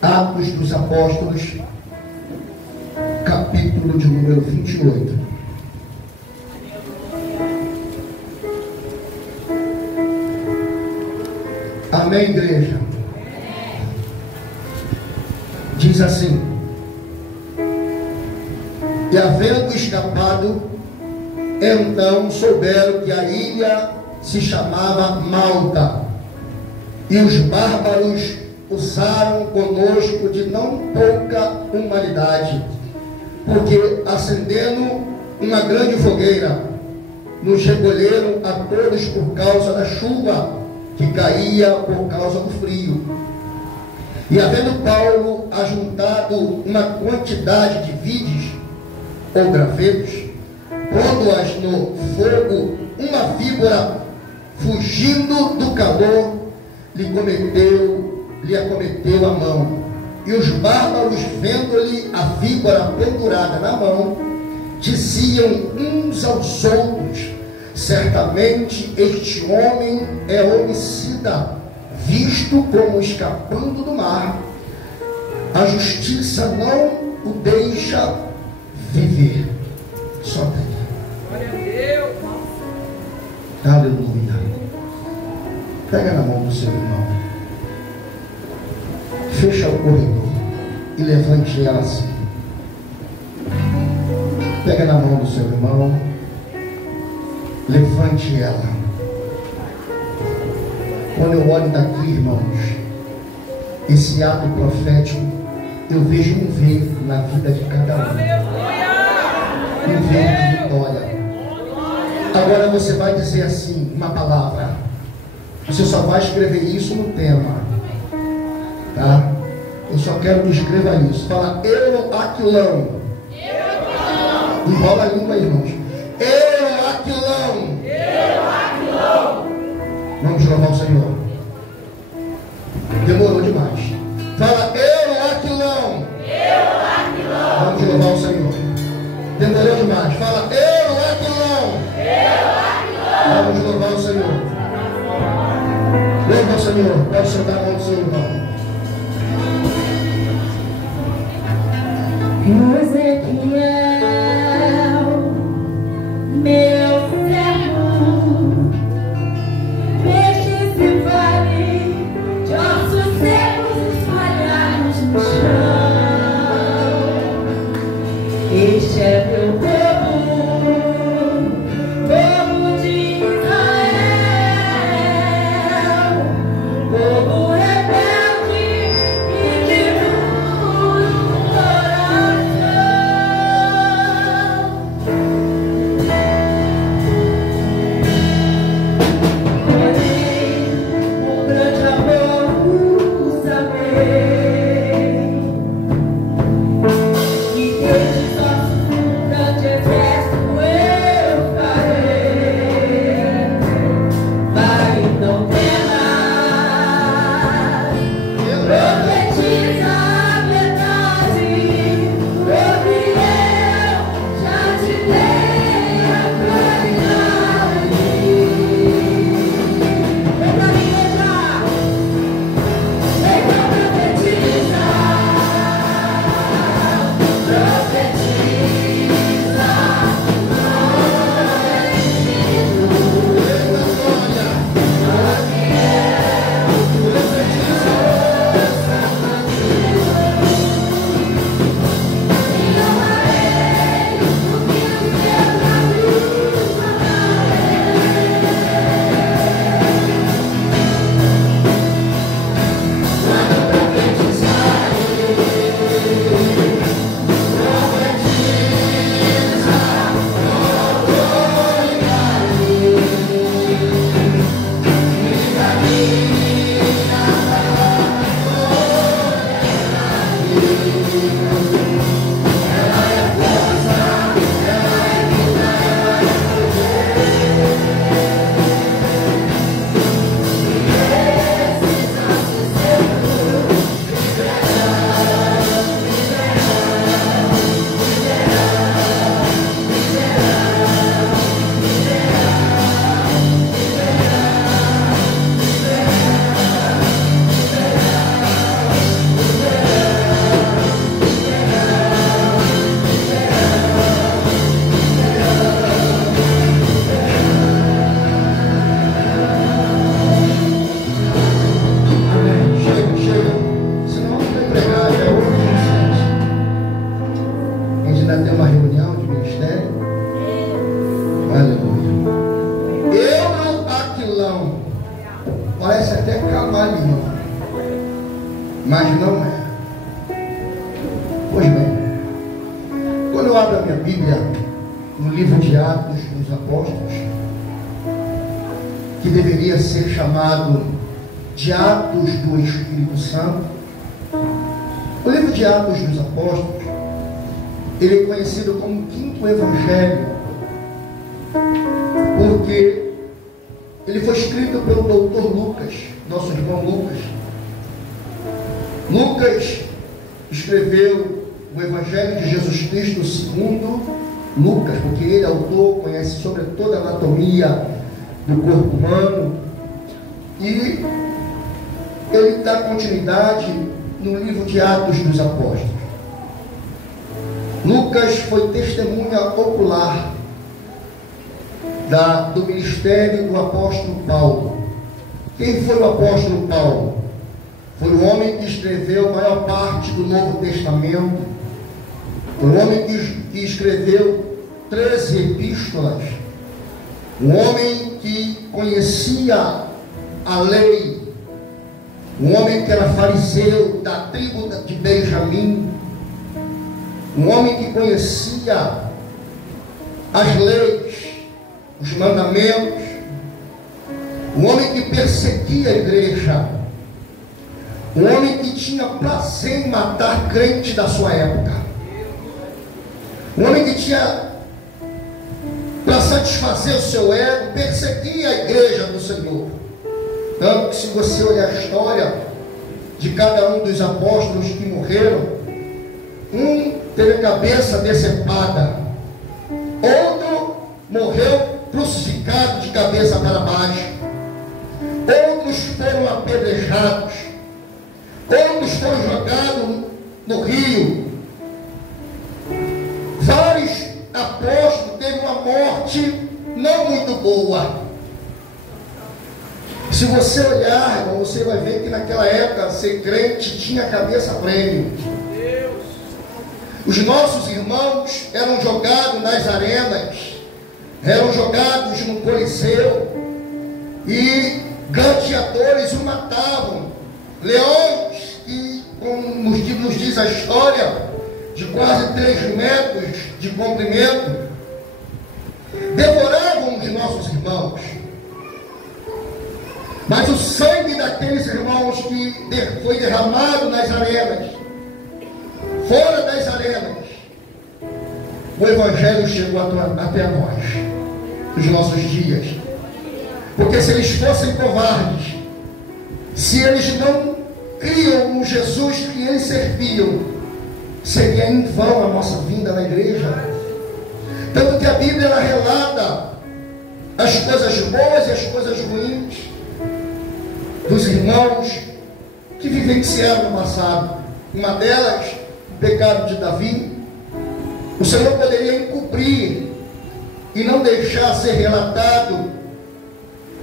Atos dos Apóstolos, capítulo de número 28. Amém, igreja? Diz assim: e havendo escapado, então souberam que a ilha se chamava Malta, e os bárbaros usaram conosco de não pouca humanidade, porque acendendo uma grande fogueira, nos recolheram a todos por causa da chuva que caía por causa do frio. E havendo Paulo ajuntado uma quantidade de vides ou gravetos, pondo-as no fogo, uma víbora, fugindo do calor, lhe acometeu a mão. E os bárbaros, vendo-lhe a víbora pendurada na mão, diziam uns aos outros: certamente este homem é homicida, visto como escapando do mar. A justiça não o deixa viver. Só tem. Glória a Deus. Aleluia. Pega na mão do seu irmão, fecha o corredor e levante ela assim. Pega na mão do seu irmão, levante ela. Quando eu olho daqui, irmãos, esse ato profético, eu vejo um vento na vida de cada um. Um vento de vitória. Agora você vai dizer assim, uma palavra. Você só vai escrever isso no tema, tá? Eu só quero que escreva isso. Fala, Aquilão. Enrola a língua aí, irmãos. Aquilão. Vamos louvar o Senhor. Demorou demais. Fala, Aquilão. Vamos louvar o Senhor. Demorou demais. Fala, Aquilão. Vamos louvar o Senhor. Louva o Senhor. Pode sentar a mão do seu irmão. Ezequiel, meu servo, peixes e vale de ossos secos espalhados no chão. Este é meu povo, povo de Israel, povo rebelde. mas não é. Pois bem, quando eu abro a minha Bíblia no livro de Atos dos Apóstolos, que deveria ser chamado de Atos do Espírito Santo, o livro de Atos dos Apóstolos, ele é conhecido como o quinto evangelho, porque ele foi escrito pelo doutor Lucas, nosso irmão Lucas. Lucas escreveu o Evangelho de Jesus Cristo segundo Lucas, porque ele, autor, conhece sobre toda a anatomia do corpo humano, e ele dá continuidade no livro de Atos dos Apóstolos. Lucas foi testemunha ocular do ministério do apóstolo Paulo. Quem foi o apóstolo Paulo? Foi o homem que escreveu a maior parte do Novo Testamento. Foi o homem que escreveu 13 epístolas. Um homem que conhecia a lei. Um homem que era fariseu da tribo de Benjamim. Um homem que conhecia as leis, os mandamentos. Um homem que perseguia a igreja. Um homem que tinha prazer em matar crentes da sua época. Um homem que tinha, para satisfazer o seu ego, perseguia a igreja do Senhor. Tanto que, se você olhar a história de cada um dos apóstolos que morreram, um teve a cabeça decepada, outro morreu crucificado de cabeça para baixo, outros foram apedrejados, outros foram jogados no rio. Vários apóstolos teve uma morte não muito boa. Se você olhar, irmão, você vai ver que naquela época ser crente tinha cabeça prêmio. Os nossos irmãos eram jogados nas arenas, eram jogados no Coliseu, e gladiadores o matavam. Leões, que, como nos diz a história, de quase 3 metros de comprimento, devoravam os nossos irmãos. Mas o sangue daqueles irmãos que foi derramado nas arenas, fora das arenas, o Evangelho chegou até nós, nos nossos dias. Porque se eles fossem covardes, se eles não criam no Jesus que eles serviam, seria em vão a nossa vinda na igreja. Tanto que a Bíblia ela relata as coisas boas e as coisas ruins dos irmãos que vivenciaram no passado. Uma delas, o pecado de Davi. O Senhor poderia encobrir e não deixar ser relatado,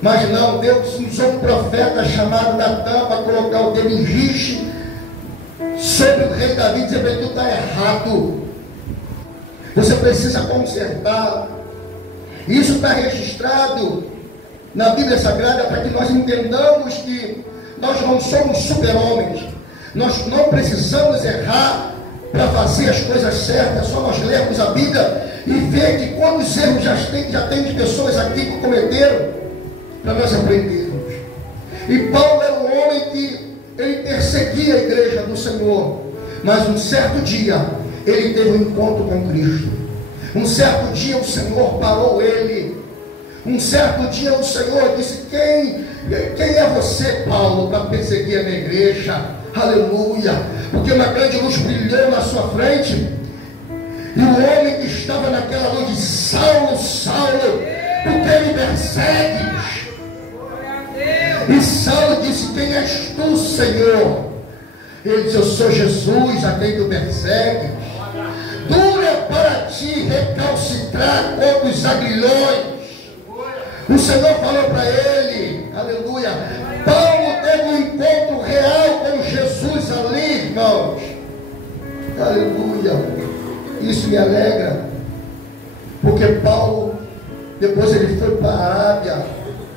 mas não, Deus usou um profeta chamado Natã para colocar o dedo em rixe sobre o rei Davi, dizer para ele: tu está errado, você precisa consertar. Isso está registrado na Bíblia Sagrada para que nós entendamos que nós não somos super-homens, nós não precisamos errar para fazer as coisas certas. É só nós lermos a Bíblia e ver que quantos erros já tem de pessoas aqui que cometeram, para nós aprendermos. E Paulo era um homem que ele perseguia a igreja do Senhor, mas um certo dia ele teve um encontro com Cristo. Um certo dia o Senhor parou ele. Um certo dia o Senhor disse: quem é você, Paulo, para perseguir a minha igreja? Aleluia! Porque uma grande luz brilhou na sua frente, e o homem que estava naquela luz disse: Saulo, Saulo, por que me persegues? E Saulo disse: quem és tu, Senhor? Ele disse: eu sou Jesus, a quem tu persegues. Dura para ti recalcitrar contra os aguilhões. O Senhor falou para ele, aleluia. Paulo teve um encontro real com Jesus ali, irmãos. Aleluia. Isso me alegra, porque Paulo, depois ele foi para a Arábia,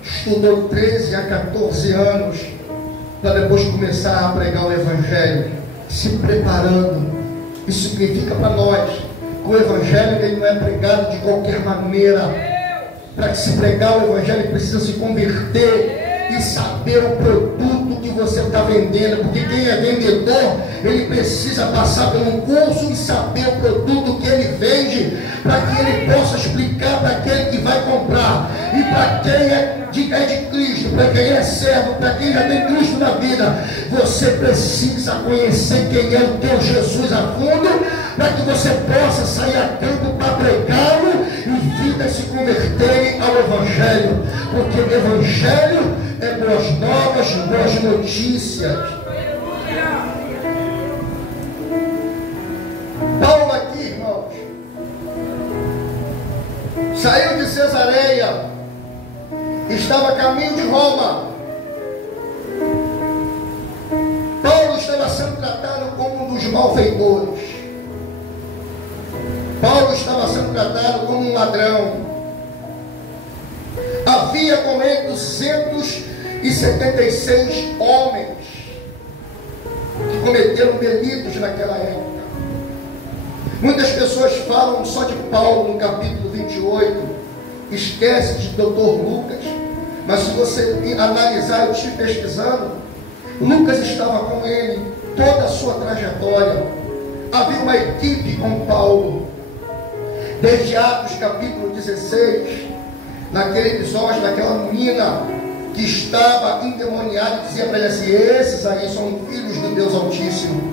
estudou 13 a 14 anos, para depois começar a pregar o Evangelho. Evangelho, se preparando. Isso significa para nós que o Evangelho ele não é pregado de qualquer maneira. Para se pregar o Evangelho precisa se converter e saber o produto que você está vendendo, porque quem é vendedor, ele precisa passar por um curso e saber o produto que ele vende, para que ele possa explicar para aquele que vai comprar, e para quem é de Cristo, para quem é servo, para quem já tem Cristo na vida. Você precisa conhecer quem é o teu Jesus a fundo, para que você possa sair a campo para pregá-lo e vidas se converterem ao Evangelho, porque o Evangelho é boas novas, boas notícias. Paulo aqui, irmãos, saiu de Cesareia, estava a caminho de Roma. Paulo estava sendo tratado como um dos malfeitores. Paulo estava sendo tratado como um ladrão. Havia com ele 276 homens que cometeram delitos naquela época. Muitas pessoas falam só de Paulo no capítulo 28, esquece de Dr. Lucas, mas se você analisar, eu estive pesquisando, Lucas estava com ele toda a sua trajetória. Havia uma equipe com Paulo. Desde Atos capítulo 16, naquele episódio daquela menina que estava endemoniada, dizia para ele assim: esses aí são filhos do Deus Altíssimo.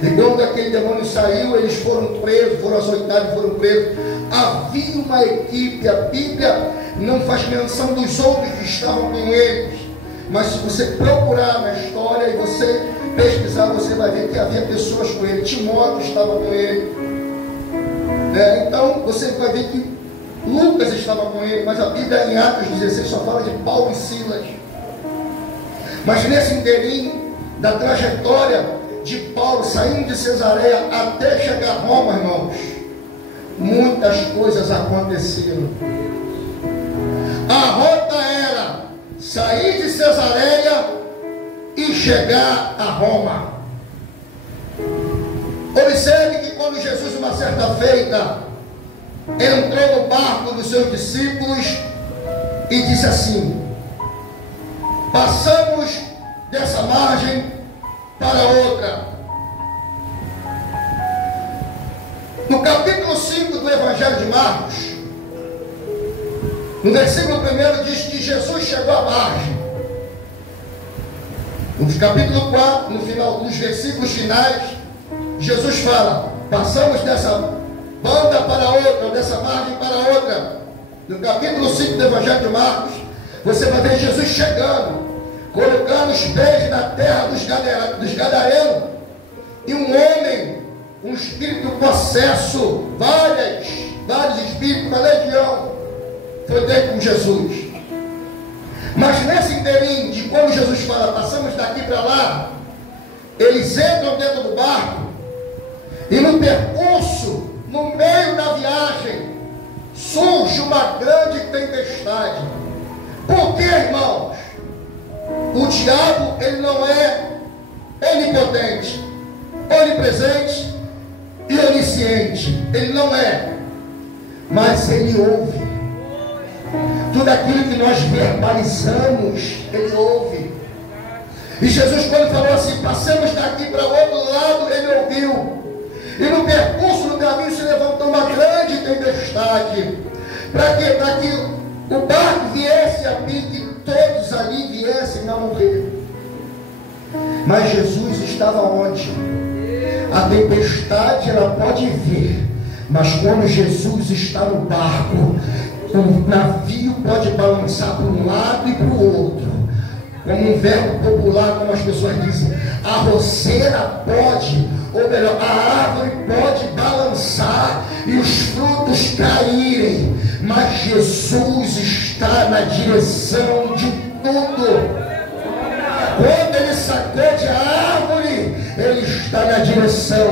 E quando aquele demônio saiu, eles foram presos, foram açoitados, foram presos. Havia uma equipe. A Bíblia não faz menção dos outros que estavam com eles, mas se você procurar na história e você pesquisar, você vai ver que havia pessoas com ele. Timóteo estava com ele. Então você vai ver que Lucas estava com ele, mas a Bíblia em Atos 16 só fala de Paulo e Silas. Mas nesse inteirinho da trajetória de Paulo saindo de Cesareia até chegar a Roma, irmãos, muitas coisas aconteceram. A rota era sair de Cesareia e chegar a Roma. Observe que quando Jesus, uma certa feita, entrou no barco dos seus discípulos e disse assim: passamos dessa margem para outra. No capítulo 5 do Evangelho de Marcos, no versículo 1 diz que Jesus chegou à margem. No capítulo 4, no final, nos versículos finais, Jesus fala: passamos dessa banda para outra, dessa margem para outra. No capítulo 5 do Evangelho de Marcos, você vai ver Jesus chegando, colocando os pés na terra dos Gadarenos, e um homem, um espírito possesso, vários espíritos, uma legião, foi dentro com Jesus. Mas nesse inteirinho de quando Jesus fala, passamos daqui para lá, eles entram dentro do barco, e no percurso, no meio da viagem, surge uma grande tempestade. Por que, irmãos? O diabo, ele não é onipotente, onipresente e onisciente. Ele não é. Mas ele ouve. Tudo aquilo que nós verbalizamos, ele ouve. E Jesus, quando falou assim, passamos daqui para o outro lado, ele ouviu. E no percurso do caminho se levantou uma grande tempestade. Para quê? Para que o barco viesse a pique e todos ali viessem a morrer. Mas Jesus estava onde? A tempestade ela pode vir, mas quando Jesus está no barco, o navio pode balançar para um lado e para o outro. Como um verbo popular, como as pessoas dizem, a roceira pode, ou melhor, a árvore pode balançar e os frutos caírem, mas Jesus está na direção de tudo. Quando ele sacode a árvore, ele está na direção.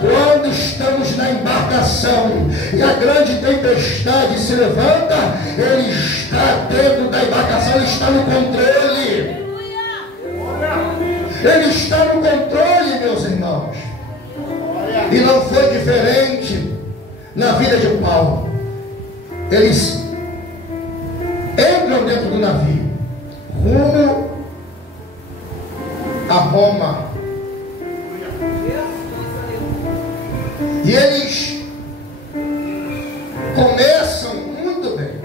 Quando estamos na embarcação e a grande tempestade se levanta, ele está dentro da embarcação, ele está no controle. Ele está no controle, meus irmãos. E não foi diferente na vida de Paulo. Eles entram dentro do navio, rumo a Roma. E eles começam muito bem.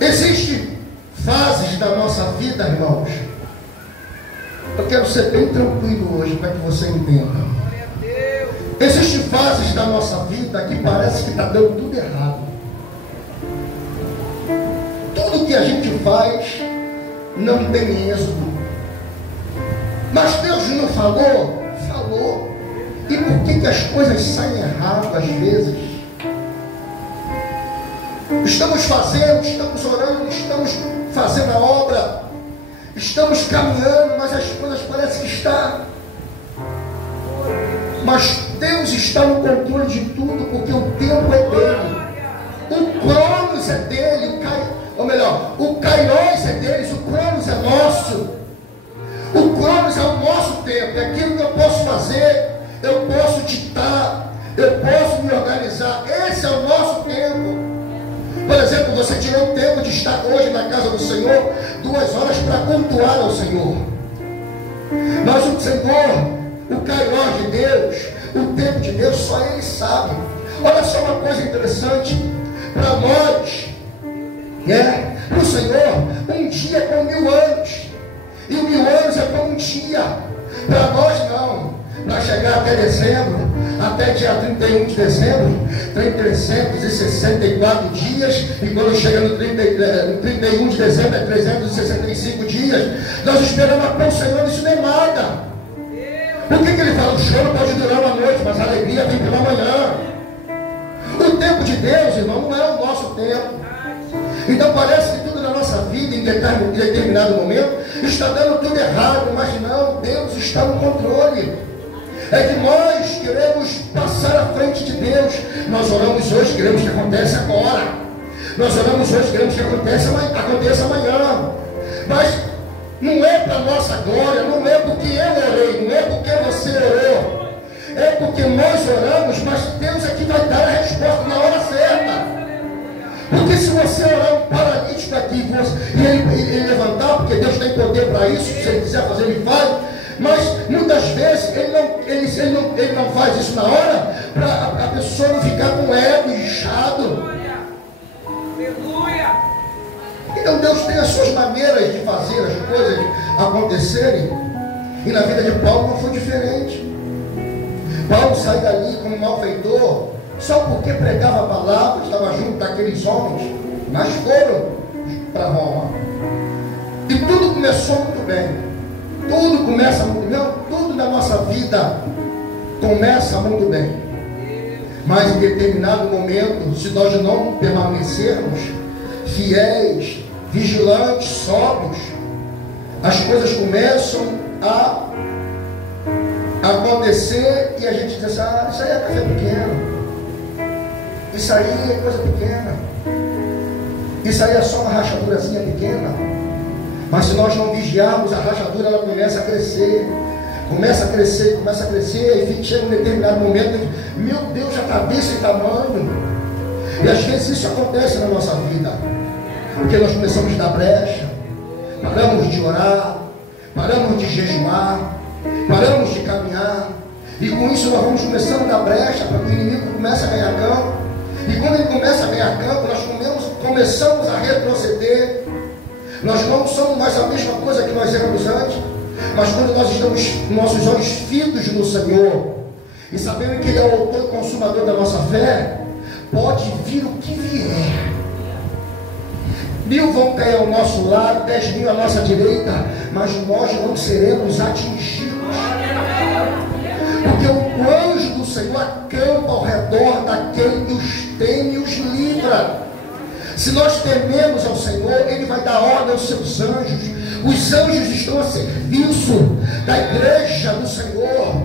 Existem fases da nossa vida, irmãos. Eu quero ser bem tranquilo hoje para que você entenda. Existem fases da nossa vida que parece que está dando tudo errado. Tudo que a gente faz não tem êxito. Mas Deus não falou? Falou. E por que as coisas saem errado às vezes? Estamos fazendo, estamos orando, estamos fazendo a obra, estamos caminhando, mas as coisas parecem que estão. Mas Deus está no controle de tudo, porque o tempo é dele. O Cronos é dele, o Kairos é deles, o Cronos é nosso. O Cronos é o nosso tempo, é aquilo que eu posso fazer, eu posso ditar, eu posso me organizar. Esse é o nosso tempo. Por exemplo, você tirou o tempo de estar hoje na casa do Senhor 2 horas para cultuar ao Senhor. Mas o Senhor, o Kairos de Deus, o tempo de Deus, só Ele sabe. Olha só uma coisa interessante para nós, né? Para o Senhor, um dia é como 1000 anos, e 1000 anos é como um dia. Para nós não. Para chegar até dezembro, até dia 31 de dezembro, tem 364 dias, e quando chega no 31 de dezembro é 365 dias. Nós esperamos para o Senhor, isso não é nada. Por que ele fala? O choro pode durar uma noite, mas a alegria vem pela manhã. O tempo de Deus, irmão, não é o nosso tempo. Então parece que tudo na nossa vida, em determinado momento, está dando tudo errado, mas não, Deus está no controle. É que nós queremos passar à frente de Deus. Nós oramos hoje, queremos que aconteça agora. Nós oramos hoje, queremos que aconteça amanhã. Mas não é para a nossa glória, não é porque eu orei, não é porque você orou. É porque nós oramos, mas Deus é que vai dar a resposta na hora certa. Porque se você orar um paralítico aqui e ele levantar, porque Deus tem poder para isso, se Ele quiser fazer, Ele faz. Mas muitas vezes ele não faz isso na hora para a pessoa não ficar com o ego inchado. Então Deus tem as suas maneiras de fazer as coisas acontecerem. E na vida de Paulo não foi diferente. Paulo saiu dali como malfeitor só porque pregava a palavra, estava junto daqueles homens, mas foram para Roma. E tudo começou muito bem. Tudo começa muito bem. Tudo na nossa vida começa muito bem. Mas em determinado momento, se nós não permanecermos fiéis, vigilantes, sóbrios, as coisas começam a acontecer e a gente diz assim: isso aí é café pequeno, isso aí é coisa pequena, isso aí é só uma rachadurazinha pequena. Mas se nós não vigiarmos, a rachadura ela começa a crescer, e chega um determinado momento, meu Deus, a cabeça e tamanho. E às vezes isso acontece na nossa vida, porque nós começamos a dar brecha, paramos de orar, paramos de jejuar, paramos de caminhar, e com isso nós vamos começando a dar brecha para que o inimigo comece a ganhar campo. E quando ele começa a ganhar campo, nós começamos a retroceder. Nós não somos mais a mesma coisa que nós éramos antes. Mas quando nós estamos com nossos olhos fitos no Senhor, e sabendo que Ele é o autor e consumador da nossa fé, pode vir o que vier. 1000 vão cair ao nosso lado, 10.000 à nossa direita, mas nós não seremos atingidos. Porque o anjo do Senhor acampa ao redor daquele que os teme e os livra. Se nós tememos ao Senhor, Ele vai dar ordem aos seus anjos. Os anjos estão a serviço da igreja do Senhor.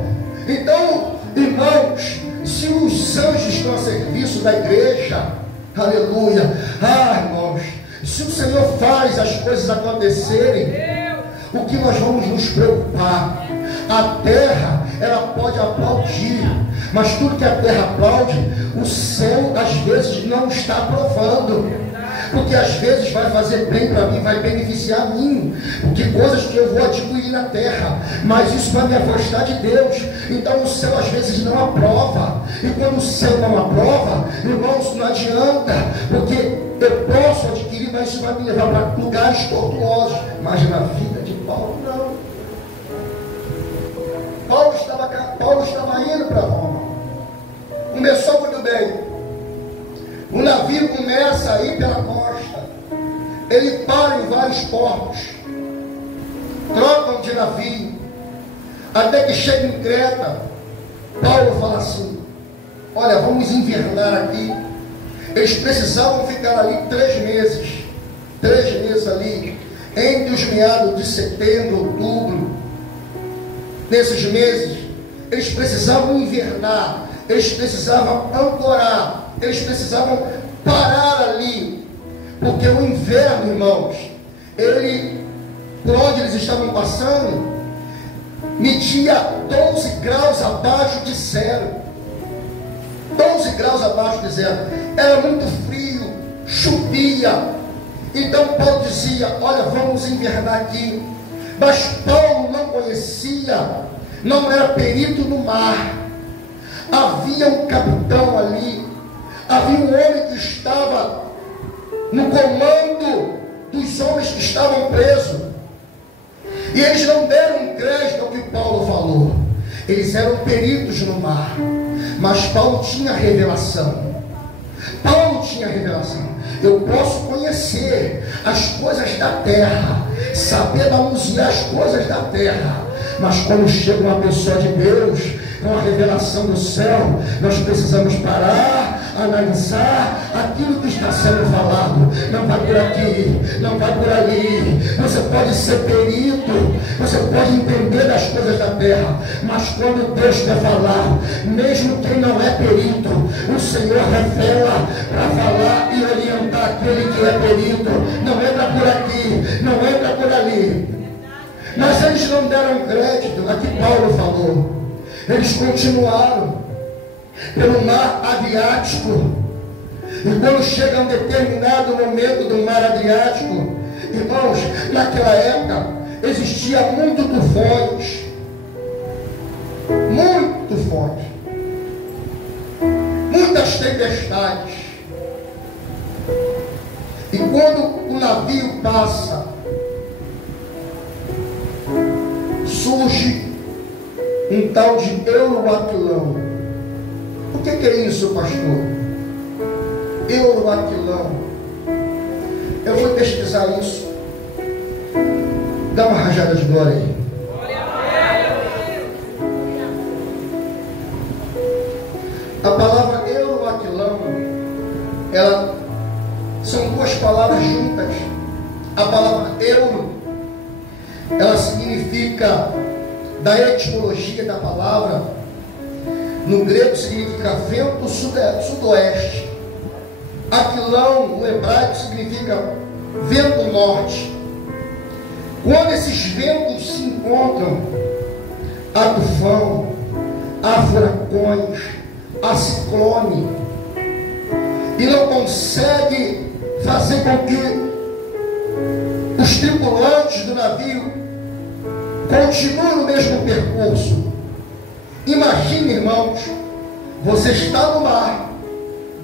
Então, irmãos, se os anjos estão a serviço da igreja, aleluia, irmãos, se o Senhor faz as coisas acontecerem, que nós vamos nos preocupar? A terra, ela pode aplaudir, mas tudo que a terra aplaude, o céu às vezes não está aprovando. Porque às vezes vai fazer bem para mim, vai beneficiar a mim, porque coisas que eu vou adquirir na terra, mas isso vai me afastar de Deus. Então o céu às vezes não aprova, e quando o céu não aprova, irmãos, não adianta, porque eu posso adquirir, mas isso vai me levar para lugares tortuosos. Mas na vida de Paulo, não. Paulo estava indo para Roma, começou muito bem. O navio começa a ir pela costa, ele para em vários portos, trocam de navio, até que chega em Creta. Paulo fala assim: olha, vamos invernar aqui. Eles precisavam ficar ali 3 meses ali, entre os meados de setembro, outubro. Nesses meses, eles precisavam invernar, eles precisavam ancorar, eles precisavam parar ali, porque o inverno, irmãos, por onde eles estavam passando, media 12 graus abaixo de zero. 12 graus abaixo de zero. Era muito frio, chovia. Então Paulo dizia: olha, vamos invernar aqui. Mas Paulo não conhecia, não era perito no mar. Havia um capitão ali, havia um homem que estava no comando dos homens que estavam presos, e eles não deram crédito ao que Paulo falou. Eles eram peritos no mar, mas Paulo tinha revelação. Eu posso conhecer as coisas da terra, saber manusear as coisas da terra, mas quando chega uma pessoa de Deus, com a revelação do céu, nós precisamos parar, analisar aquilo que está sendo falado. Não vai por aqui, não vai por ali. Você pode ser perito, você pode entender das coisas da terra, mas quando Deus quer falar, mesmo quem não é perito, o Senhor revela para falar e orientar aquele que é perito. Não entra por aqui, não entra por ali. Mas eles não deram crédito a que Paulo falou. Eles continuaram pelo mar Adriático, e quando chega um determinado momento do mar Adriático, irmãos, naquela época existia muito tufões, muitas tempestades, e quando o navio passa, surge um tal de Euroaquilão. O que é isso, pastor? Euroaquilão. Eu vou pesquisar isso. Dá uma rajada de glória aí. A palavra Euroaquilão, são 2 palavras juntas. A palavra euro, ela significa, da etimologia da palavra, no grego significa vento sudoeste. Aquilão, no hebraico, significa vento norte. Quando esses ventos se encontram, há tufão, há furacões, há ciclone, e não consegue fazer com que os tripulantes do navio continua no mesmo percurso. Imagine, irmãos, você está no mar,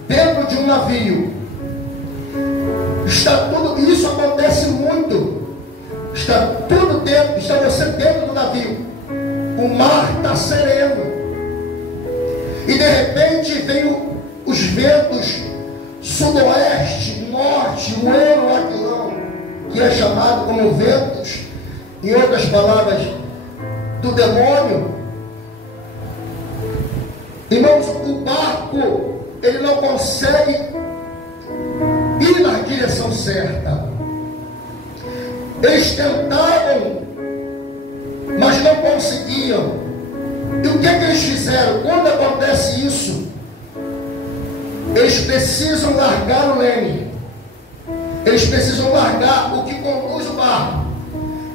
dentro de um navio, está tudo, isso acontece muito, está tudo dentro, está você dentro do navio, o mar está sereno, e de repente vem os ventos sudoeste, norte, o Euroaquilão, que é chamado como ventos, em outras palavras, do demônio. Irmãos, o barco, ele não consegue ir na direção certa. Eles tentavam, mas não conseguiam. E o que é que eles fizeram? Quando acontece isso, eles precisam largar o leme, eles precisam largar o que conduz o barco,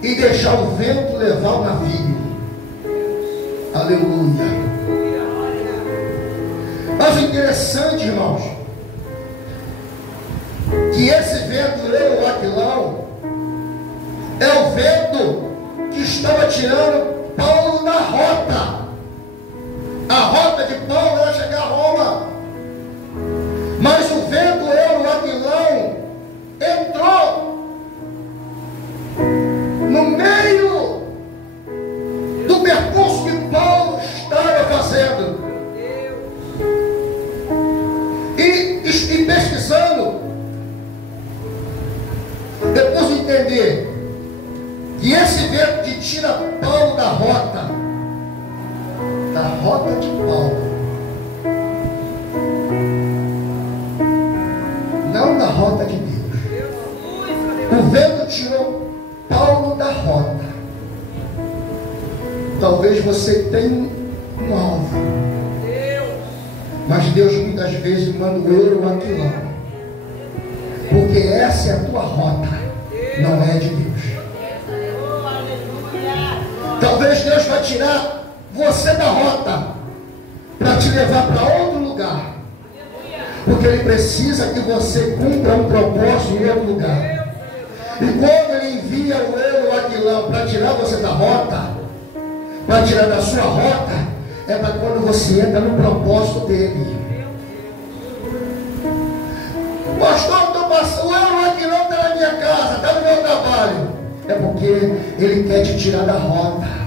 e deixar o vento levar o navio. Aleluia. Mas o interessante, irmãos, que esse vento, o Aquilão, é o vento que estava tirando Paulo da rota. A rota de Paulo era chegar a Roma. Mas o vento, o Aquilão, entrou no meio do percurso que Paulo estava fazendo. E pesquisando, depois de entender que esse vento que tira Paulo da rota de Paulo, não da rota de Deus. O vento tirou Paulo da rota. Talvez você tenha um alvo, mas Deus muitas vezes manda o Aquilão, porque essa é a tua rota, não é de Deus. Talvez Deus vai tirar você da rota para te levar para outro lugar, porque Ele precisa que você cumpra um propósito em outro lugar. E quando Ele envia o Aquilão para tirar você da rota, para tirar da sua rota, é para quando você entra no propósito dele. Pastor, estou passando, o Aquilão está na minha casa, está no meu trabalho. É porque Ele quer te tirar da rota.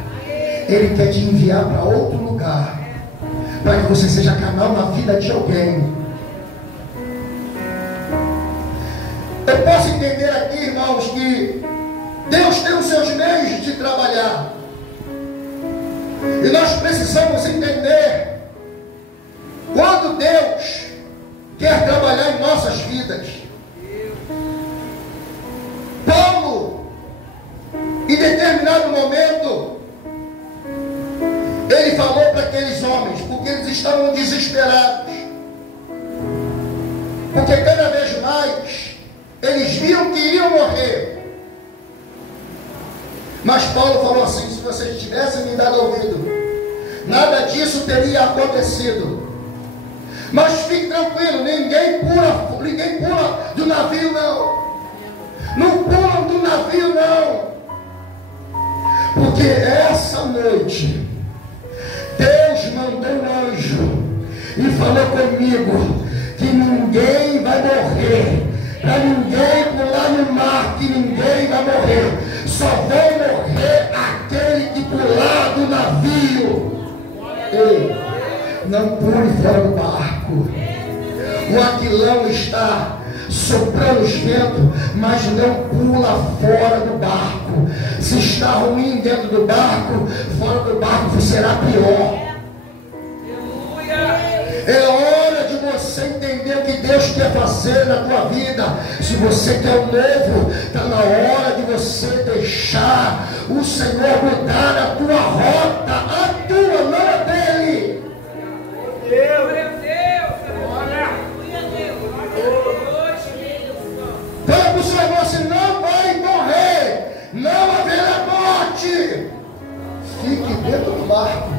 Ele quer te enviar para outro lugar, para que você seja canal na vida de alguém. Eu posso entender aqui, irmãos, que Deus tem os seus meios de trabalhar. E nós precisamos entender quando Deus quer trabalhar em nossas vidas. Paulo, em determinado momento, ele falou para aqueles homens, porque eles estavam desesperados, porque cada vez mais eles viam que iriam morrer. Mas Paulo falou assim: se vocês tivessem me dado ouvido, nada disso teria acontecido. Mas fique tranquilo, ninguém pula do navio, não. Não pulam do navio, não. Porque essa noite Deus mandou um anjo e falou comigo que ninguém vai morrer, para ninguém pular no mar, que ninguém vai morrer. Só vai morrer aquele que pular do navio. Ei, não pule fora do barco. O Aquilão está soprando os ventos, mas não pula fora do barco. Se está ruim dentro do barco, fora do barco será pior. É hora de você entender o que Deus quer fazer na tua vida. Se você quer o novo, está na hora de você deixar o Senhor mudar a tua rota, a tua, não a dele. Fala para o seu irmão: você não vai morrer, não haverá morte. Fique dentro do barco.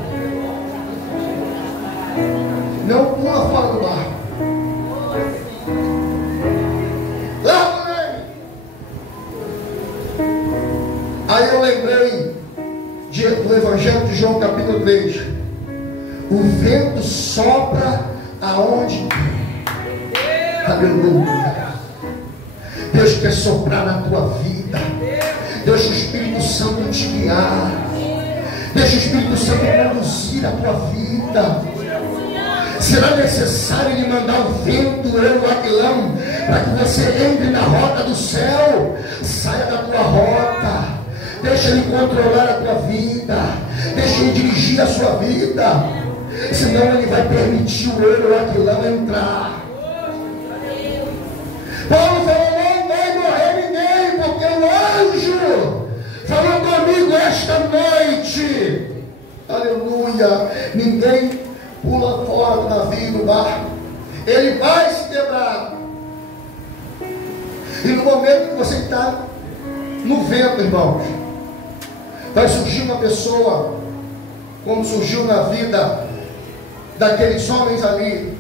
Não pula fora do barco. Larga ele. Aí eu lembrei do Evangelho de João, capítulo 3. O vento sopra aonde quer. Aleluia. Deus quer soprar na tua vida. Deixa o Espírito Santo te guiar. Deixa o Espírito Santo conduzir a tua vida. Será necessário Ele mandar o vento, o Aquilão, para que você entre na rota do céu. Saia da tua rota. Deixa Ele controlar a tua vida. Deixa Ele dirigir a sua vida. Senão Ele vai permitir o Aquilão entrar. Paulo falou: não vai morrer ninguém, porque o anjo falou comigo esta noite. Aleluia. Ninguém pula fora do navio, do barco. Ele vai se quebrar. E no momento que você está no vento, irmãos, vai surgir uma pessoa, como surgiu na vida daqueles homens ali.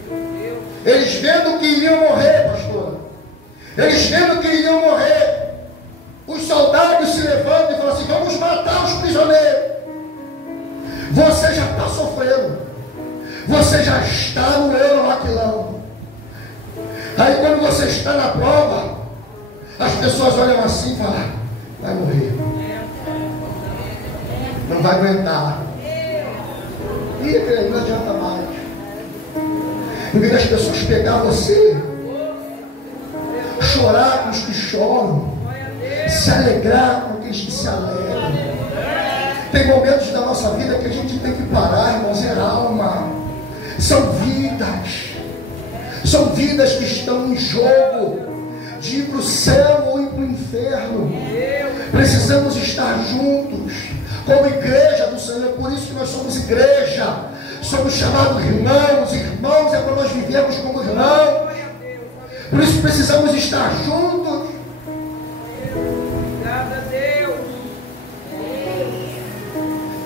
Eles vendo que iriam morrer, pastor. Eles vendo que iriam morrer. Os soldados se levantam e falam assim: vamos matar os prisioneiros. Você já está sofrendo. Você já está no Euromaquilão. Aí quando você está na prova, as pessoas olham assim e falam: vai morrer. Não vai aguentar. Ih, não adianta mais. Em vez das pessoas pegar você, chorar com os que choram, se alegrar com aqueles que se alegram. Tem momentos da nossa vida que a gente tem que parar, irmãos, é alma. São vidas que estão em jogo, de ir para o céu ou ir para o inferno. Precisamos estar juntos, como igreja do Senhor. Por isso que nós somos igreja, somos chamados irmãos. Irmãos é para nós vivermos como irmãos. Por isso precisamos estar juntos. Graças a Deus.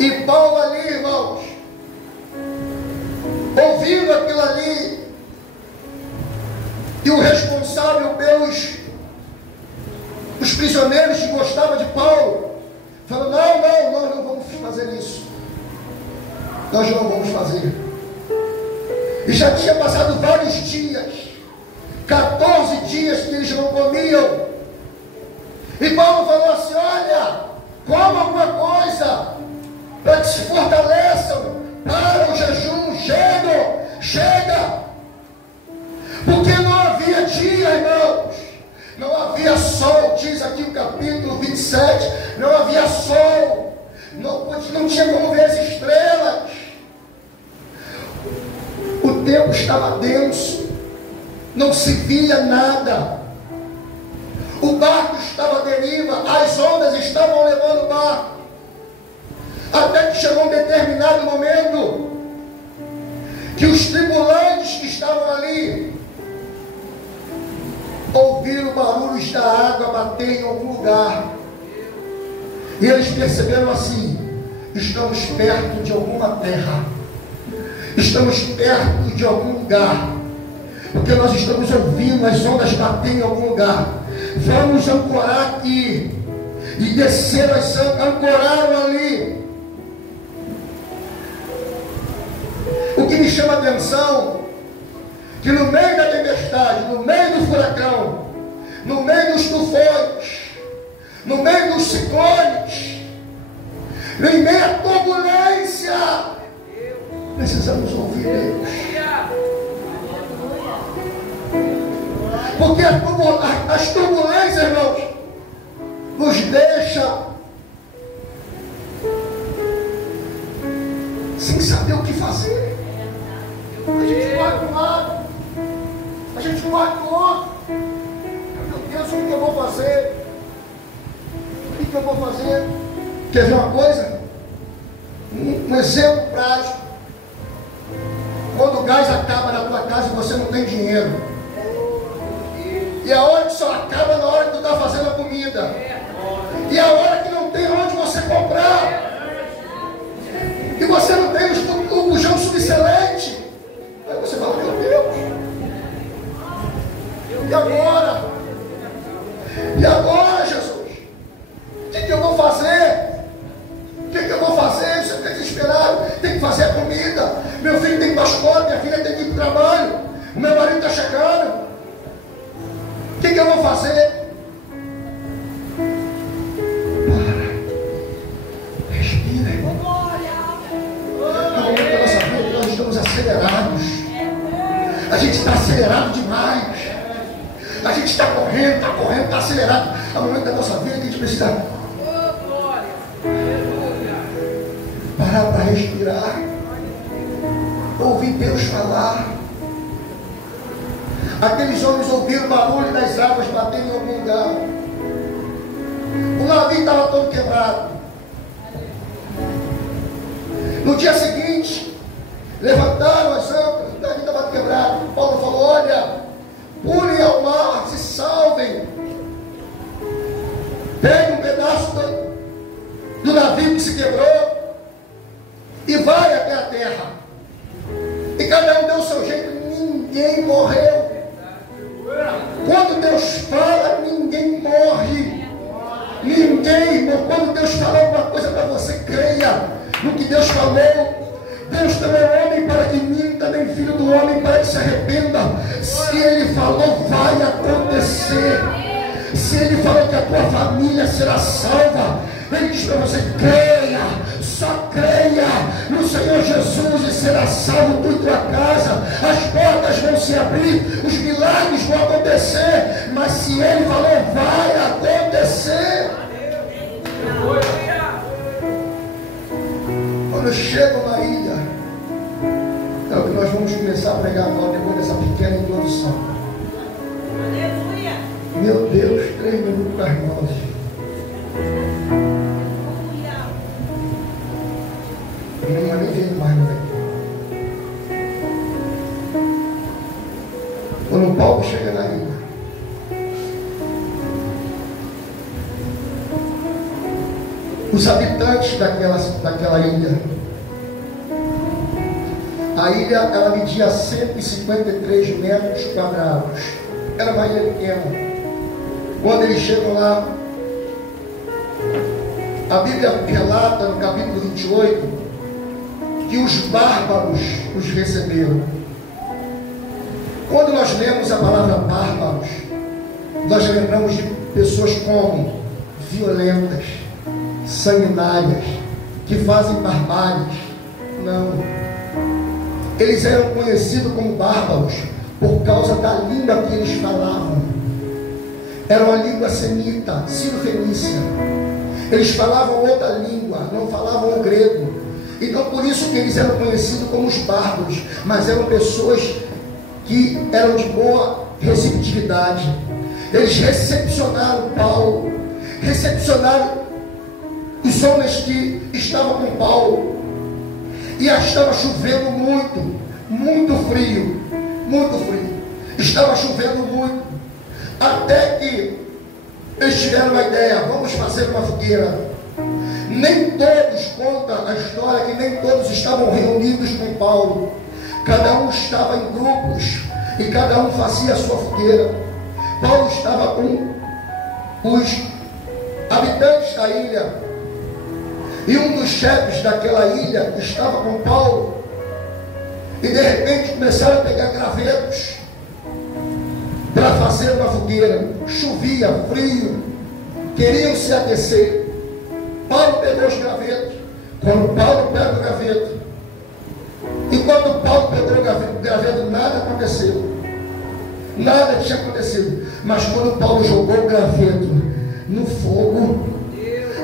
E Paulo ali, irmãos, ouvindo aquilo ali, e o responsável pelos os prisioneiros que gostavam de Paulo, falou: não, nós não vamos fazer isso. Nós não vamos fazer. E já tinha passado vários dias, 14 dias que eles não comiam. E Paulo falou assim: olha, coma alguma coisa, para que se fortaleçam para o jejum. Chega. Porque não havia dia, irmãos. Não havia sol, diz aqui o capítulo 27. Não havia sol. Não tinha como ver as estrelas. O tempo estava denso. Não se via nada. O barco estava à deriva. As ondas estavam levando o barco. Até que chegou um determinado momento que os tripulantes que estavam ali ouviram barulhos da água bater em algum lugar. E eles perceberam assim: estamos perto de alguma terra. Estamos perto de algum lugar. Porque nós estamos ouvindo as ondas bater em algum lugar. Vamos ancorar aqui. E desceram, ancoraram ali. O que me chama a atenção, que no meio da tempestade, no meio do furacão, no meio dos tufões, no meio dos ciclones, em meio à turbulência, precisamos ouvir Deus. Porque as turbulências, irmãos, nos deixam sem saber o que fazer. A gente corre para um lado, a gente corre para o outro. Meu Deus, o que eu vou fazer? O que eu vou fazer? Quer ver uma coisa? Um exemplo prático. Quando o gás acaba na tua casa e você não tem dinheiro, e a hora que só acaba na hora que tu está fazendo a comida, e a hora que não tem onde você comprar, e você não tem o bujão subexcelente, aí você fala: meu Deus, e agora? E agora, Jesus? O que eu vou fazer? O que eu vou fazer? Você está desesperado, tem que fazer a comida, meu filho tem que ir para a escola, minha filha tem que ir para o trabalho, o meu marido está chegando. O que eu vou fazer? Para. Respira, irmão. No momento da nossa vida nós estamos acelerados. A gente está acelerado demais. A gente está correndo, está acelerado. É o momento da nossa vida que a gente precisa parar para respirar, ouvir Deus falar. Aqueles homens ouviram o barulho das águas batendo em algum lugar. O navio estava todo quebrado. No dia seguinte, levantaram as âncoras, o navio estava quebrado. Paulo falou: olha, pulem ao mar, se salvem. Peguem um pedaço do navio que se quebrou e vai até a terra. E cada um deu o seu jeito, ninguém morreu. Quando Deus fala, ninguém morre. Ninguém, quando Deus fala alguma coisa para você, creia no que Deus falou. Deus também é homem para que minta, nem filho do homem para que se arrependa. Se Ele falou, vai acontecer. Se Ele falou que a tua família será salva, Ele diz para você, creia, só creia no Senhor Jesus e será salvo tu e tua casa. As portas vão se abrir, os milagres vão acontecer, mas se Ele falou, vai acontecer. Quando eu chego na ilha, é o que nós vamos começar a pregar agora, depois dessa pequena introdução. Meu Deus, 3 minutos para as 9. Não nem vendo mais, não é? Quando Paulo chega na ilha, os habitantes daquela ilha, a ilha ela media 153 metros quadrados, era uma ilha pequena. Quando eles chegam lá, a Bíblia relata no capítulo 28 que os bárbaros os receberam. Quando nós lemos a palavra bárbaros, nós lembramos de pessoas como violentas, sanguinárias, que fazem barbáries. Não. Eles eram conhecidos como bárbaros por causa da língua que eles falavam. Era uma língua semita, sírio-fenícia. Eles falavam outra língua, não falavam o grego. Então por isso que eles eram conhecidos como os bárbaros, mas eram pessoas que eram de boa receptividade. Eles recepcionaram Paulo, recepcionaram os homens que estavam com Paulo. E estava chovendo muito, muito frio, muito frio. Estava chovendo muito. Até que eles tiveram uma ideia, vamos fazer uma fogueira. Nem todos, conta a história, que nem todos estavam reunidos com Paulo. Cada um estava em grupos e cada um fazia a sua fogueira. Paulo estava com os habitantes da ilha, e um dos chefes daquela ilha estava com Paulo, e de repente começaram a pegar gravetos para fazer uma fogueira. Chovia, frio, queriam se aquecer. Paulo pegou os gravetos. Quando Paulo pega o graveto, e quando Paulo pegou o graveto, nada aconteceu. Nada tinha acontecido. Mas quando Paulo jogou o graveto no fogo,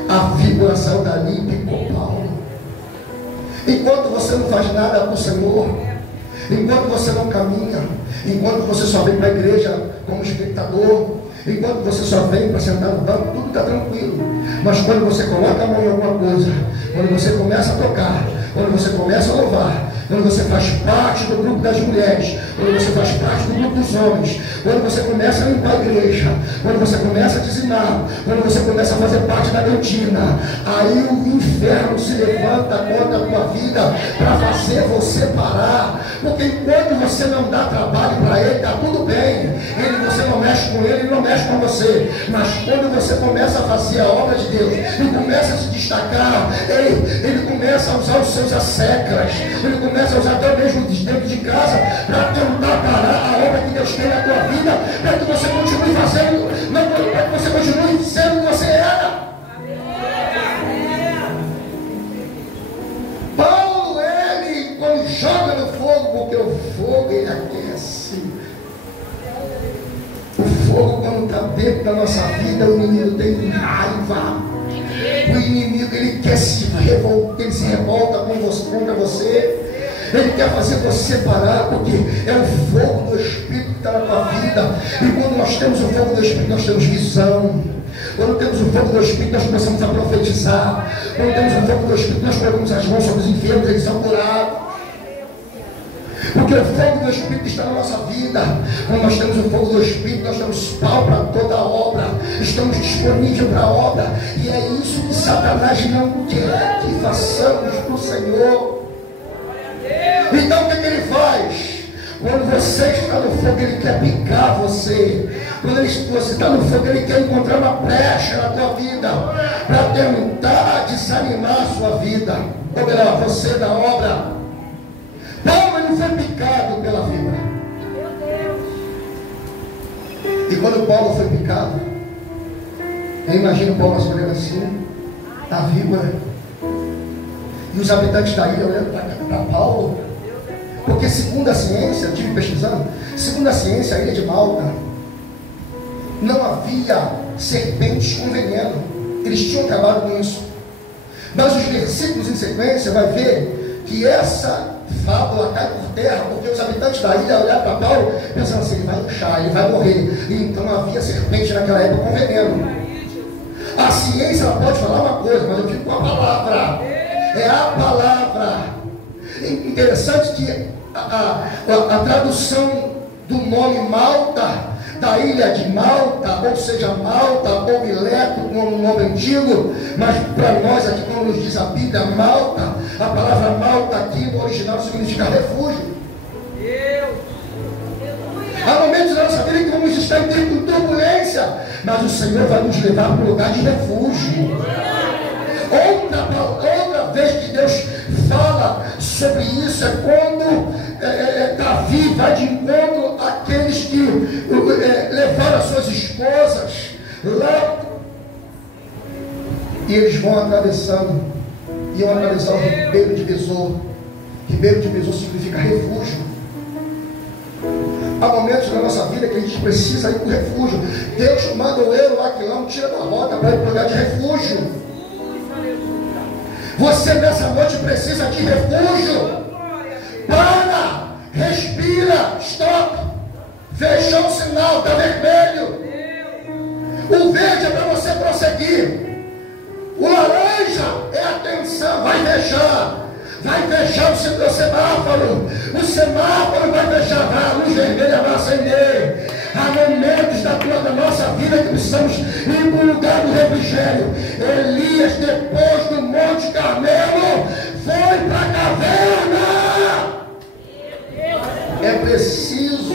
a víbora saiu dali e picou Paulo. Enquanto você não faz nada para o Senhor, enquanto você não caminha, enquanto você só vem para a igreja como espectador, enquanto você só vem para sentar no banco, tudo está tranquilo. Mas quando você coloca a mão em alguma coisa, quando você começa a tocar, quando você começa a louvar, quando você faz parte do grupo das mulheres, quando você faz parte do grupo dos homens, quando você começa a limpar a igreja, quando você começa a dizimar, quando você começa a fazer parte da doutrina, aí o inferno se levanta contra a tua vida para fazer você parar. Porque enquanto você não dá trabalho para ele, está tudo bem. Você não mexe com ele não mexe com você. Mas quando você começa a fazer a obra de Deus e começa a se destacar, ele começa a usar os seus assecras, ele começa a usar até mesmo dentro de casa para tentar parar a obra que Deus tem na tua vida, para que você continue fazendo, não para que você continue sendo o que você era. Paulo, ele quando joga no fogo, porque o fogo ele aquece. O fogo, quando está dentro da nossa vida, o inimigo tem raiva. O inimigo ele quer se revoltar, ele se revolta contra você. Ele quer fazer você parar, porque é o fogo do Espírito que está na tua vida. E quando nós temos o fogo do Espírito, nós temos visão. Quando temos o fogo do Espírito, nós começamos a profetizar. Quando temos o fogo do Espírito, nós colocamos as mãos sobre os enfermos, eles são curados. Porque o fogo do Espírito está na nossa vida. Quando nós temos o fogo do Espírito, nós temos pau para toda a obra, estamos disponíveis para a obra. E é isso que Satanás não quer que façamos para o Senhor. Então o que ele faz? Quando você está no fogo, ele quer picar você. Quando você está no fogo, ele quer encontrar uma brecha na tua vida para tentar desanimar a sua vida. Ou melhor, você da obra. Paulo, ele foi picado pela víbora. E quando Paulo foi picado, eu imagino Paulo olhando assim, a víbora, e os habitantes da ilha olhando para Paulo. Porque segundo a ciência, eu estive pesquisando, segundo a ciência, a ilha de Malta não havia serpentes com veneno. Eles tinham acabado com isso. Mas os versículos em sequência vai ver que essa fábula cai por terra, porque os habitantes da ilha olharam para Paulo pensando assim, ele vai inchar, ele vai morrer. E então havia serpente naquela época com veneno. A ciência ela pode falar uma coisa, mas eu digo com a palavra. É a palavra. Interessante que a tradução do nome Malta, da ilha de Malta, ou seja, Malta ou Mileto, como um nome antigo, mas para nós aqui, quando nos diz a Bíblia, Malta, a palavra Malta aqui no original significa refúgio. Há momentos da nossa vida que vamos estar em tempo de turbulência, mas o Senhor vai nos levar para um lugar de refúgio. Outra vez que Deus fala sobre isso é quando Davi vai de encontro àqueles que levaram as suas esposas lá, e eles vão atravessando, iam atravessar o Ribeiro de Besor. Ribeiro de Besor significa refúgio. Há momentos na nossa vida que a gente precisa ir para o refúgio. Deus manda o eu lá que não tira da rota para ir para o lugar de refúgio. Você nessa noite precisa de refúgio. Para, respira, stop. Fechou o sinal, está vermelho. O verde é para você prosseguir. O laranja é atenção, vai fechar. Vai fechar o semáforo. O semáforo vai fechar, a luz vermelha vai acender. Há momentos da nossa vida que precisamos ir para o lugar do refrigério. Elias, depois do Monte Carmelo, foi para a caverna. É preciso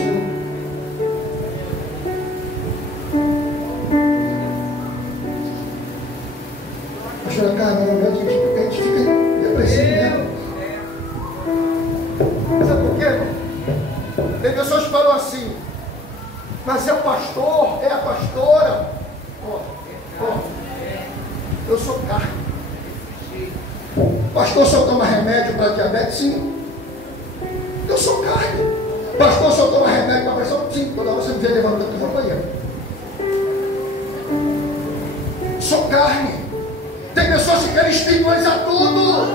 caramba, a gente fica depressivo mesmo. Sabe por quê? Tem pessoas que falam assim, mas é o pastor, é a pastora. Eu sou carne. Pastor só toma remédio para diabetes? Sim. Eu sou carne. Pastor só toma remédio para pressão? Sim. Toda hora você me vê levantando e vou para banheiro. Sou carne. Tem pessoas que querem espiritualizar tudo.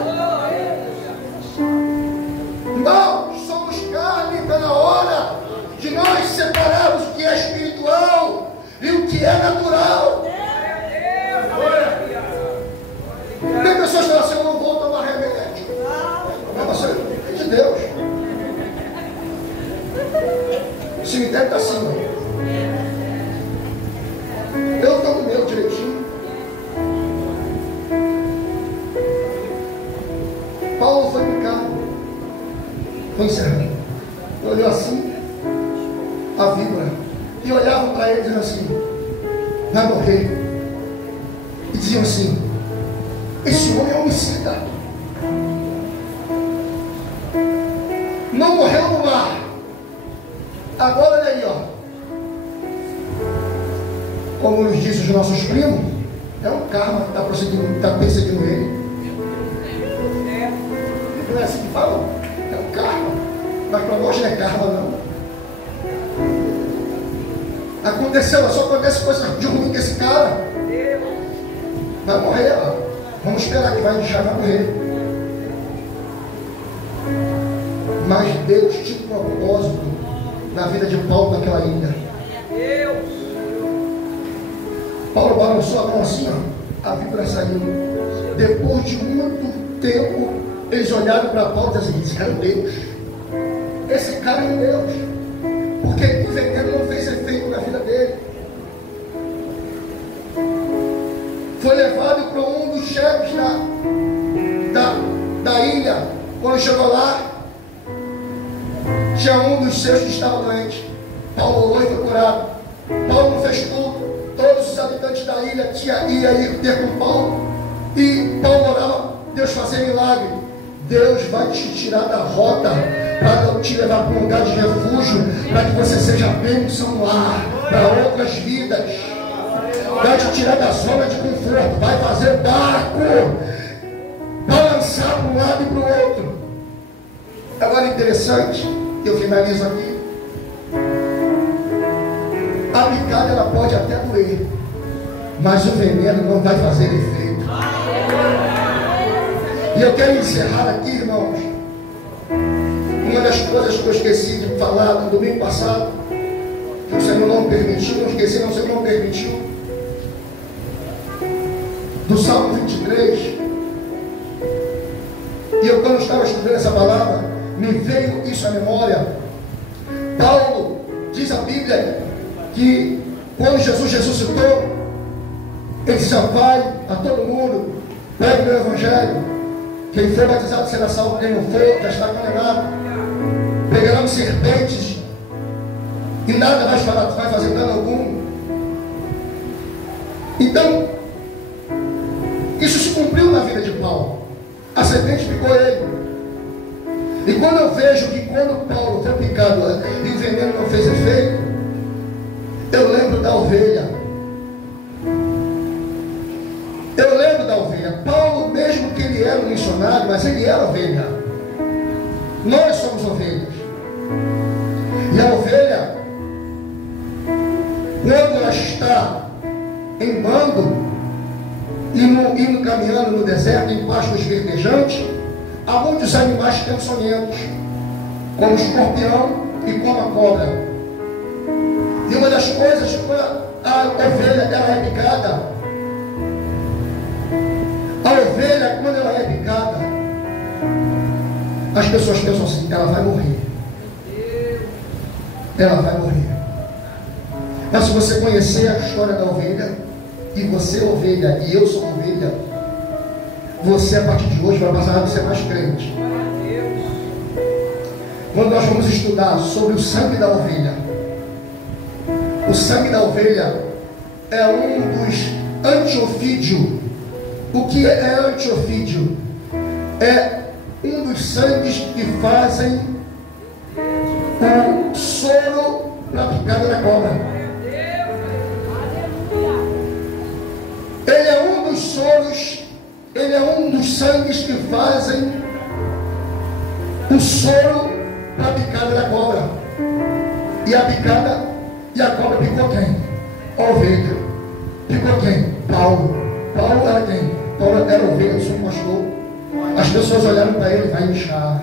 Não, somos carne. Está na hora de nós separarmos o que é espiritual e o que é natural. Tem pessoas que falam assim, eu não vou tomar remédio. Mas é de Deus. O cemitério está assim. Eu estou no meu direitinho. Paulo foi picado. Foi encerrado. Olhou assim, a víbora. E olhavam para ele dizendo assim, vai morrer. E diziam assim, esse homem é homicida. Não morreu no mar. Agora olha aí, ó. Como nos dizem os nossos primos, é um karma que está perseguindo ele. Não é assim que falam? É um karma. Mas para nós não é karma, não. Aconteceu, só acontece coisa de ruim com esse cara. Vai morrer, ó. Vamos esperar que vai inchar, vai morrer. Mas Deus tinha um propósito na vida de Paulo naquela ilha. Paulo balançou a mão assim, ó, a víbora saiu. Depois de muito tempo, eles olharam para Paulo e disseram assim, esse cara é Deus. esse cara em Deus, porque o veneno não fez efeito na vida dele. Foi levado para um dos chefes da ilha. Quando chegou lá, tinha um dos seus que estava doente. Paulo orou e foi curado. Paulo não fez tudo. Todos os habitantes da ilha iam ir ter com Paulo. E Paulo orava, Deus fazia milagre. Deus vai te tirar da rota para te levar para um lugar de refúgio, para que você seja bênção lá para outras vidas. Vai te tirar da zona de conforto, vai fazer barco balançar para um lado e para o outro. Agora interessante, eu finalizo aqui. A picada ela pode até doer, mas o veneno não vai fazer efeito. E eu quero encerrar aqui, irmãos, uma das coisas que eu esqueci de falar no domingo passado, que o Senhor não permitiu, não esqueci, não, o Senhor não permitiu, do Salmo 23. E eu, quando estava estudando essa palavra, me veio isso à memória. Paulo, diz a Bíblia, que quando Jesus ressuscitou, ele disse: vai a todo mundo, pregue o Evangelho. Quem for batizado será salvo, quem não for já está condenado. Pegarão serpentes e nada vai fazer dano algum. Então, isso se cumpriu na vida de Paulo. A serpente picou ele. E quando eu vejo que quando Paulo foi picado e o veneno não fez efeito, eu lembro da ovelha. Eu lembro da ovelha. Paulo, mesmo que ele era um missionário, mas ele era ovelha. Nós somos ovelhas. E a ovelha, quando ela está em bando, indo caminhando no deserto, em pastos verdejantes, há muitos animais peçonhentos, como o escorpião e como a cobra. E uma das coisas, quando a ovelha ela é picada, a ovelha, quando ela é picada, as pessoas pensam assim: ela vai morrer. Ela vai morrer. Mas se você conhecer a história da ovelha, e você é ovelha, e eu sou ovelha, você a partir de hoje vai passar a ser mais crente. Quando nós vamos estudar sobre o sangue da ovelha, o sangue da ovelha é um dos antiofídios. O que é antiofídio? É um dos sangues que fazem o soro para a picada da cobra. Ele é um dos soros, ele é um dos sangues que fazem o soro para a picada da cobra. E a picada, e a cobra picou quem? A ovelha. Picou quem? Paulo. Paulo era quem? Paulo era ovelha, eu sou um pastor. As pessoas olharam para ele: vai inchar,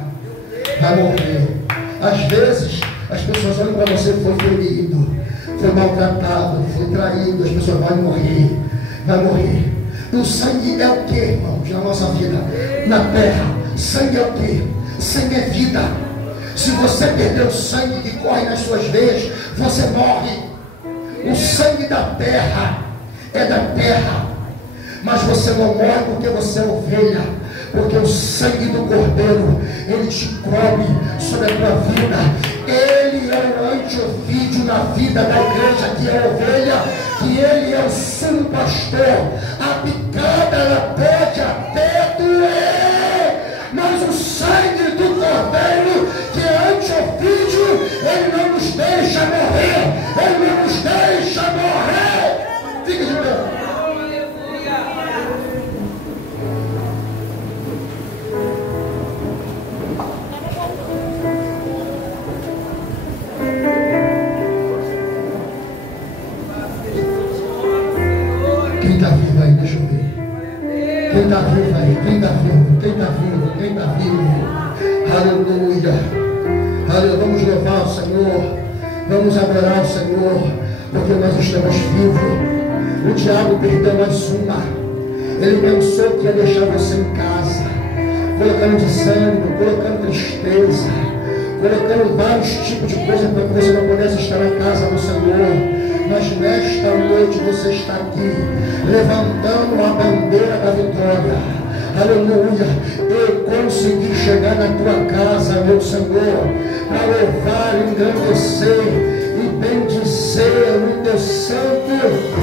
vai morrer. Às vezes as pessoas olham para você: foi ferido, foi maltratado, foi traído. As pessoas: vai morrer, vai morrer. O sangue é o que, irmãos, na nossa vida, na terra? Sangue é o que? Sangue é vida. Se você perder o sangue que corre nas suas veias, você morre. O sangue da terra é da terra, mas você não morre porque você é ovelha, porque o sangue do Cordeiro, ele te cobre sobre a tua vida. Ele é o antiofídio na vida da igreja, que é a ovelha, que ele é o sumo pastor. A picada ela pode até doer, mas o sangue do Cordeiro, que é antiofídio, ele não nos deixa morrer, ele não nos deixa morrer. Fica de pé. Quem está vivo aí? Deixa eu ver. Quem está vivo aí? Quem está vivo? Quem está vivo? Quem está vivo? Aleluia. Aleluia. Vamos louvar o Senhor. Vamos adorar o Senhor, porque nós estamos vivos. O diabo perdeu mais uma. Ele pensou que ia deixar você em casa, colocando desânimo, colocando tristeza, colocando vários tipos de coisas para que você não pudesse estar na casa do Senhor. Mas nesta noite você está aqui, levantando a bandeira da vitória. Aleluia. Eu consegui chegar na tua casa, meu Senhor, para louvar, engrandecer e bendizer o teu santo